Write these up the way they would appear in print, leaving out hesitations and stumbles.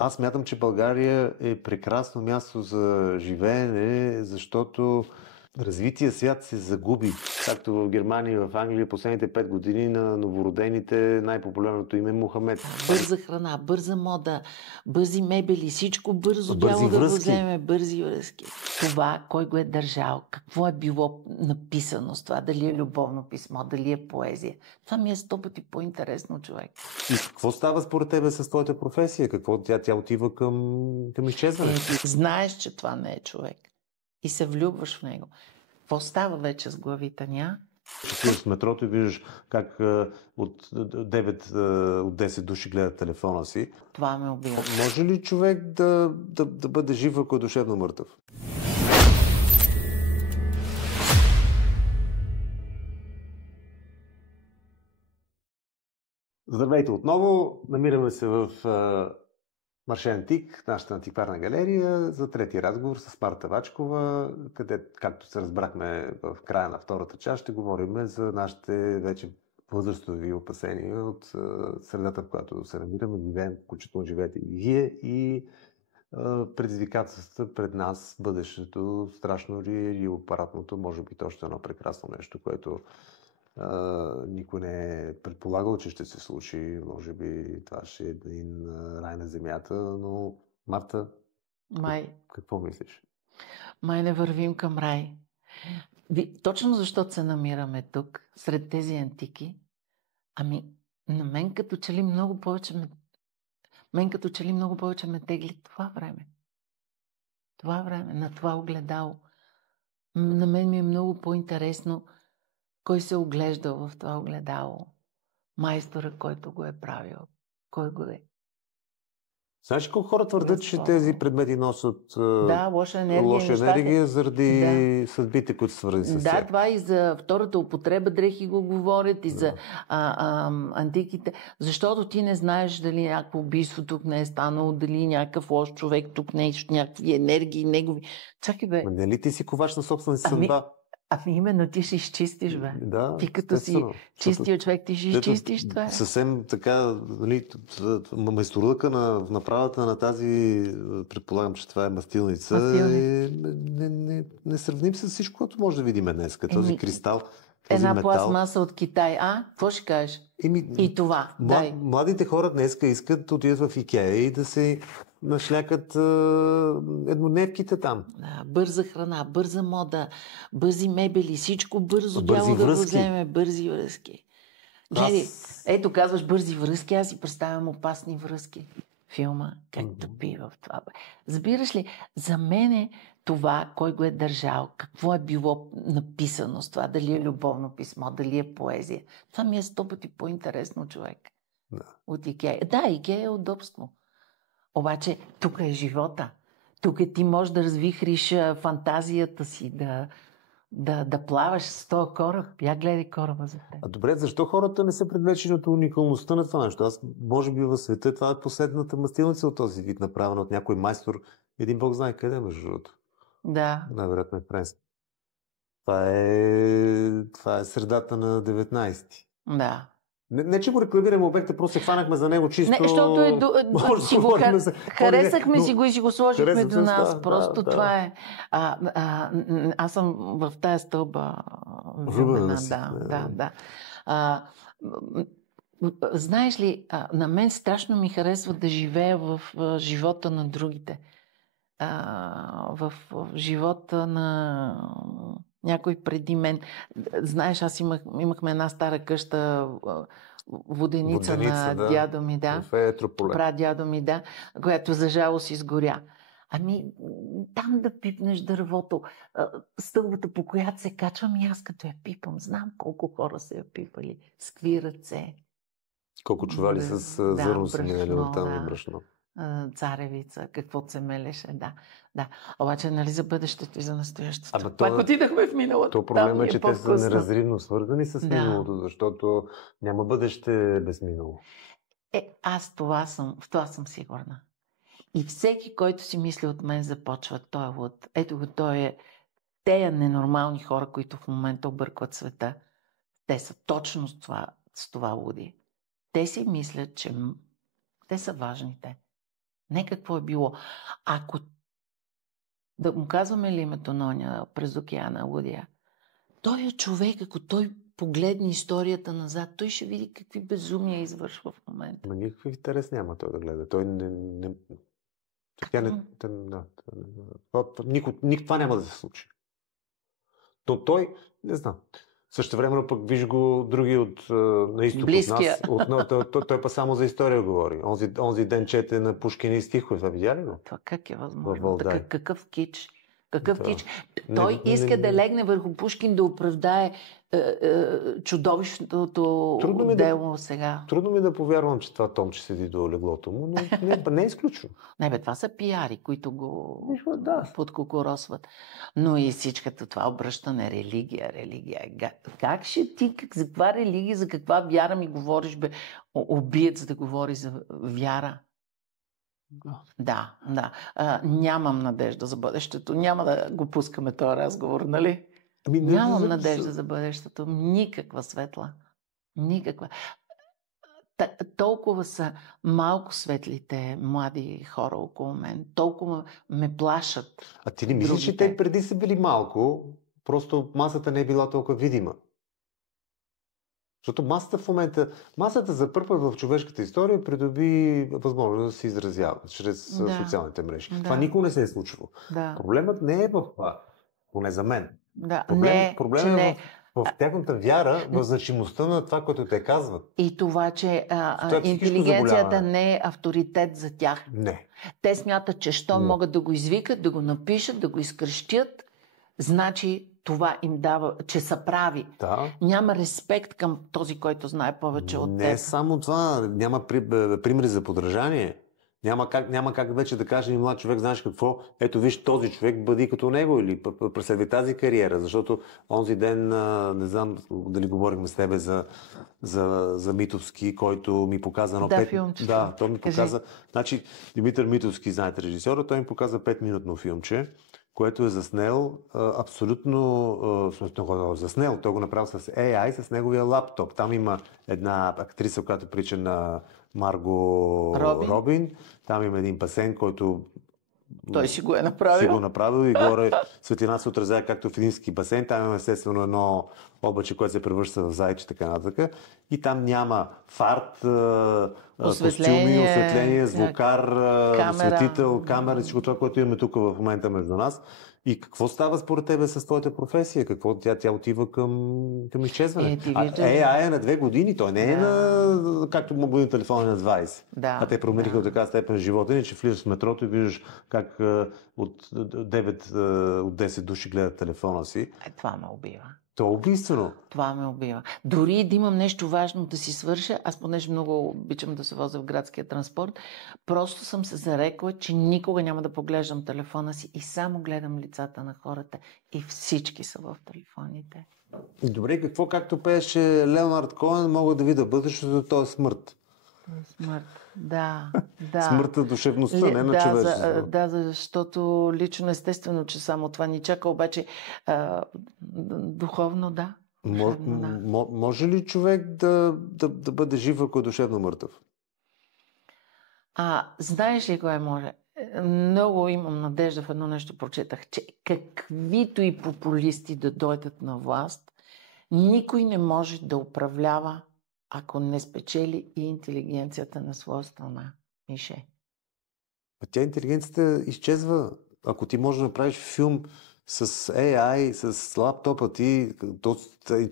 Аз смятам, че България е прекрасно място за живеене, защото развития свят се загуби. Както в Германия и в Англия последните 5 години на новородените най-популярното име е Мохамед. Бърза храна, бърза мода, бързи мебели, всичко бързо Бързи дяло да го връзки. вземе, бързи връзки. Това, кой го е държал, какво е било написано с това, дали е любовно писмо, дали е поезия. Това ми е 100 пъти по-интересно, човек. И какво става според тебе с твоята професия? Какво тя отива към изчезване? Знаеш, че това не е човек. И се влюбваш в него. Какво става вече с главите ня? Отиваш в метрото и виждаш как от 9 от 10 души гледат телефона си. Това ме убива. Може ли човек да бъде жив, ако е душевно мъртъв? Здравейте отново! Намираме се в Марше Антик, нашата антикварна галерия, за трети разговор с Марта Вачкова, къде, както се разбрахме в края на втората част, ще говорим за нашите вече възрастови опасения от средата, в която се намираме, живеем, включително живеете и вие, и предизвикателствата пред нас, бъдещето, страшно ли е или апаратното, може би точно едно прекрасно нещо, което никой не е предполагал, че ще се случи. Може би това ще е един рай на земята, но Марта, какво мислиш? Май не вървим към рай. Точно защото се намираме тук, сред тези антики, на мен като че ли много повече ме тегли това време. Това време, на това огледало. На мен ми е много по-интересно кой се оглеждал в това огледало. Майстора, който го е правил. Кой го е? Знаеш колко хора твърдят, че тези предмети носят лоша енергия заради съдбите, които са свързани с тях? Това и за втората употреба дрехи го говорят, и за антиките. Защото ти не знаеш дали някакво убийство тук не е станало, дали някакъв лош човек тук не е, някакви енергии негови. Чакай бе. Не ли ти си ковач на собствената съдба? Именно ти ще изчистиш, бе. Да, ти като си чистия човек, ти ще изчистиш това. Съвсем така, майсторлъка на направата на тази, предполагам, че това е мастилница, не сравним с всичко, което може да видим днес. Този кристал, този една метал. пластмаса от Китай. Какво ще кажеш? И това. Младите хора днес искат да отидат в Икеа и да се нашлякат еднодневките там. Бърза храна, бърза мода, бързи мебели, всичко бързо дяло да го вземе, бързи връзки. Гледай, ето казваш бързи връзки, аз си представям опасни връзки. Филма, как топи в това. Разбираш ли, за мен е това, кой го е държал, какво е било написано с това, дали е любовно писмо, дали е поезия. Това ми е 100 пъти по-интересно, човек. От Икеа. Икеа е удобство. Обаче тук е живота. Тук ти можеш да развихриш фантазията си, да плаваш с този кораб. Я гледай кораба за теб. Добре, защо хората не са привлечени от уникалността на това нещо? Аз, може би в света, това е последната мастилница от този вид, направена от някой майстор. Един бог знае къде, между другото. Да. Най-вероятно е Френс. Това е средата на 19-ти. Да. Не, че го рекламираме обекта, просто се хванахме за него чисто... Не, защото харесахме си го и си го сложихме до нас. Просто това е... Аз съм в тая стълба влюбена. Да. Знаеш ли, на мен страшно ми харесва да живея в живота на другите. В живота на някой преди мен. Знаеш, аз имахме една стара къща, воденица на дядо ми, прадядо ми, която за жалост изгоря. Там да пипнеш дървото, стълбата, по която се качвам, и аз като я пипам, знам колко хора са я пипали. С какви ръце. Колко чували с зърно са минали оттам и брашно. Царевица, каквото се мелеше, да. Обаче, нали, за бъдещето и за настоящето. Пак отидахме в миналото. То проблема е, че те са неразривно свързани с миналото, защото няма бъдеще без минало. Аз в това съм сигурна. И всеки, който си мисли от мен, започва, той е луд. Ето го, тея ненормални хора, които в момента объркват света, те са точно с това луди. Те си мислят, че те са важните. Не какво е било. Ако да му казваме ли името на оня през океана Лудия, той е човек, ако той погледне историята назад, той ще види какви безумия извършва в момента. Но никакъв интерес няма той да гледа. Той не... Това няма да се случи. То той, не знам. Същевременно пък виж го други на изток Близкия. от нас. Той па само за история говори. Онзи ден чете на Пушкини стихове. Това видя ли го? Това как е възможно? Какъв кич? Какъв кич? Той иска да легне върху Пушкин да оправдае чудовищното дело сега. Трудно ми да повярвам, че това Томче седи до леглото му, но не е изключено. Не, това са пиари, които го подкокоросват. Но и всичкото това обръщане религия. Как ще ти, за каква религия, за каква вяра ми говориш, бе? Убиец да говори за вяра. Да. Нямам надежда за бъдещето. Няма да го пускаме този разговор, нали? Нямам надежда за бъдещето. Никаква светла. Никаква. Толкова са малко светлите млади хора около мен. Толкова ме плашат. А ти не мислиш, че те преди са били малко, просто масата не е била толкова видима? Защото масата за първ път в човешката история придоби възможност да се изразява чрез социалните мрежи. Това никога не се е случвало. Проблемът не е в това, поне за мен. Проблемът е в тяхната вяра, в значимостта на това, което те казват. И това, че интелигенцията не е авторитет за тях. Не. Те смятат, че що могат да го извикат, да го напишат, да го изкръщят, значи това им дава, че са прави. Да. Няма респект към този, който знае повече от теб. Не само това. Няма примери за подражание. Няма как вече да каже и млад човек, знаеш какво, ето виж този човек, бъди като него или преследвай тази кариера, защото онзи ден, не знам дали говорихме с тебе за Митовски, който ми показа едно 5... Да, той ми показа... Значи, Димитър Митовски, знаете режисьора, той ми показа 5-минутно филмче, което е заснел абсолютно... заснел, той го направил с AI, с неговия лаптоп. Там има една актриса, която прилича на Марго Робин. Там има един басейн, който той си го е направил. И горе светлина се отразява както в един ски басейн. Там има естествено едно облаче, което се превръща в зайче, така нататък. И там няма фарт, костюми, осветление, звукар, осветител, камера, всичко това, което имаме тук в момента между нас. И какво става според тебе с твоята професия? Какво тя отива към изчезване? AI е на 2 години, той не е на както мобилен телефон е на 20. А те промениха до така степен живота ни, че влизаш в метрото и виждаш как от 9 от 10 души гледат телефона си. Това ме убива. То е убийствено. Това ме убива. Дори да имам нещо важно да си свърша, аз понеже много обичам да се возя в градския транспорт, просто съм се зарекла, че никога няма да поглеждам телефона си и само гледам лицата на хората. И всички са в телефоните. Добре, какво както пееше Леонард Коен, мога да видя бъдещето, то е смърт. Смърт, да. Смъртта, душевността, не на човечеството. Да, защото лично естествено, че само това ни чака, обаче духовно, да. Може ли човек да бъде жив, ако е душевно мъртъв? Знаеш ли кое може? Много имам надежда, в едно нещо прочетах, че каквито и популисти да дойдат на власт, никой не може да управлява, ако не спечели и интелигенцията на своя страна. Мише. Тя интелигенцията изчезва. Ако ти можеш да направиш филм с AI, с лаптопа ти,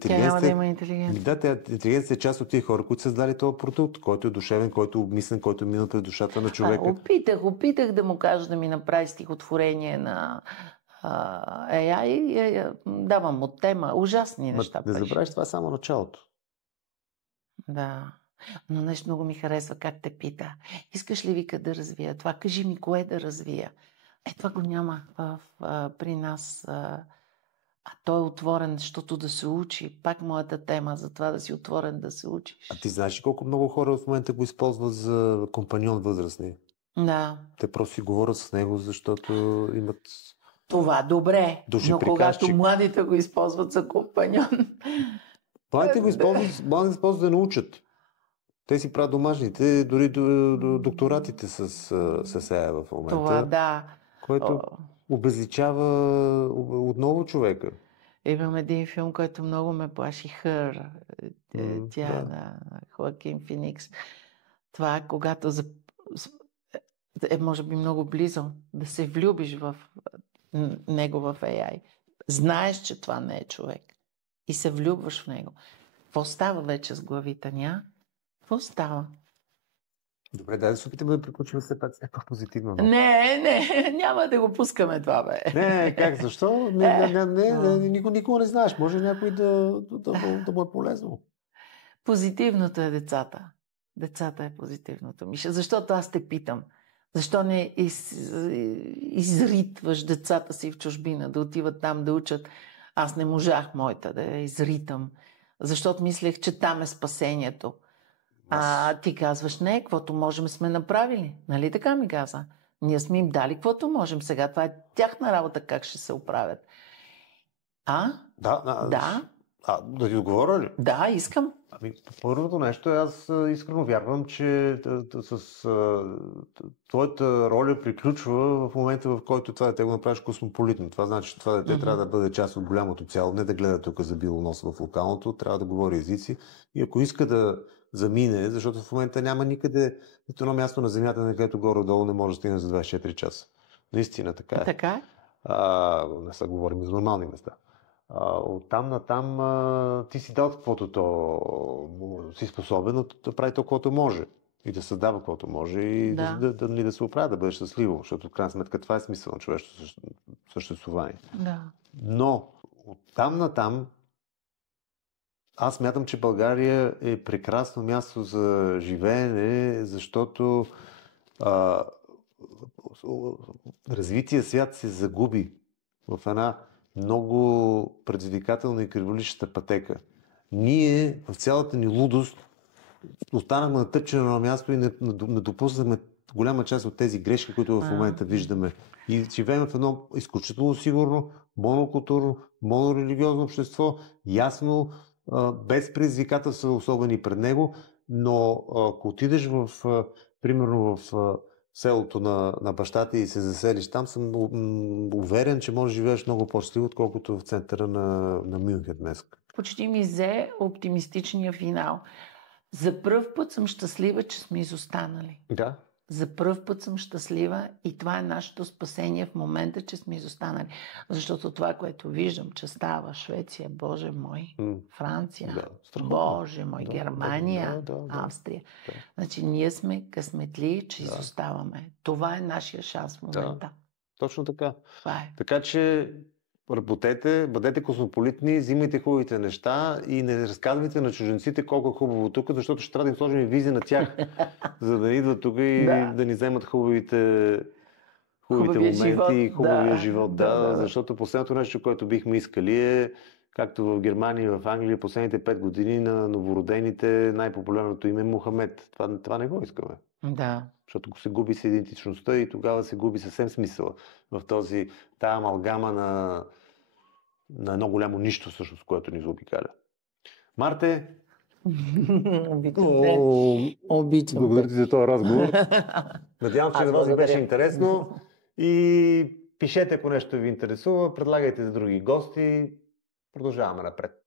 тя няма да има интелигенция. Да, интелигенцията е част от тия хора, които са създали този продукт, който е душевен, който е обмислен, който е минал през душата на човека. Опитах да му кажа да ми направи стихотворение на AI. Давам от тема. Ужасни неща. Не забравяш, това е само началото. Да. Но нещо много ми харесва как те пита. Искаш ли, Вика, да развия това? Кажи ми кое да развия. Това го няма при нас. Той е отворен, защото да се учи. Пак моята тема за това да си отворен да се учиш. А ти знаеш ли колко много хора в момента го използват за компаньон възрастни? Да. Те просто си говорят с него, защото имат... Това добре, но когато младите го използват за компаньон... Младите го използват да научат. Те си правят домашните, дори до докторатите с СЕА в момента. Това, да. Което обезличава отново човека. Имам един филм, който много ме плаши, Хър. Тя на Хоакин Феникс. Това е когато може би много близо да се влюбиш в него в AI. Знаеш, че това не е човек. И се влюбваш в него. Какво става вече с главите ня? Какво става? Добре, дай да се опитаме да приключим все пак позитивно. Не, няма да го пускаме това, бе. Не, как, защо? Никога не знаеш. Може някой да му е полезно. Позитивното е децата. Децата е позитивното. Миша, защото аз те питам. Защо не изритваш децата си в чужбина, да отиват там да учат? Аз не можах моята да я изритам, защото мислех, че там е спасението. Ти казваш, не, каквото можем сме направили. Нали така ми каза? Ние сме им дали каквото можем. Сега това е тяхна работа, как ще се оправят. Да. Да ти отговоря ли? Да, искам. Първото нещо е, аз искрено вярвам, че с твоята роля приключва в момента, в който това дете го направиш космополитно. Това значи, че това дете трябва да бъде част от голямото цяло, не да гледа тук за билонос в локалното, трябва да говори езици. И ако иска да замине, защото в момента няма никъде нито едно място на земята, на където горе-долу не може да стигне за 24 часа. Наистина така е. Така е. Не са говорим за нормални места. Оттам натам ти си дал каквото то си способен, но да прави то, каквото може. И да създава каквото може и да се оправя, да бъде щастливо. Защото в крайна сметка това е смисъл на човешкото съществуване. Да. Но оттам натам аз смятам, че България е прекрасно място за живеене, защото развития свят се загуби в една много предизвикателна и криволичеща пътека. Ние в цялата ни лудост останахме натъпчени на място и не допуснахме голяма част от тези грешки, които в момента виждаме. И живеем в едно изключително сигурно, монокултурно, монорелигиозно общество, ясно, без предизвикателства особени пред него, но ако отидеш примерно в селото на баща ти и се заселиш там, съм уверен, че можеш да живееш много по-щастливо, отколкото в центъра на Мюнхен днес. Почти ми взе оптимистичния финал. За пръв път съм щастлива, че сме изостанали. Да. За пръв път съм щастлива и това е нашето спасение в момента, че сме изостанали. Защото това, което виждам, че става Швеция, Боже мой, Франция, Боже мой, Германия, Австрия. Да. Значи ние сме късметли, че изоставаме. Това е нашия шанс в момента. Да. Точно така. Това е. Така че работете, бъдете космополитни, взимайте хубавите неща и не разказвайте на чужденците колко е хубаво тук, защото ще трябва да им сложим визи на тях, за да идват тук и да ни вземат хубавите моменти и хубавия живот. Защото последното нещо, което бихме искали е, както в Германия и в Англия, последните 5 години на новородените най-популярното име е Мохамед. Това не го искаме. Да. Защото се губи с идентичността и тогава се губи съвсем смисъла в тая амалгама на едно голямо нищо, всъщност, което ни заобикаля. Марте, обичам. Благодаря ти за този разговор. Надявам се, че за вас ви беше интересно. И пишете, ако нещо ви интересува, предлагайте за други гости. Продължаваме напред.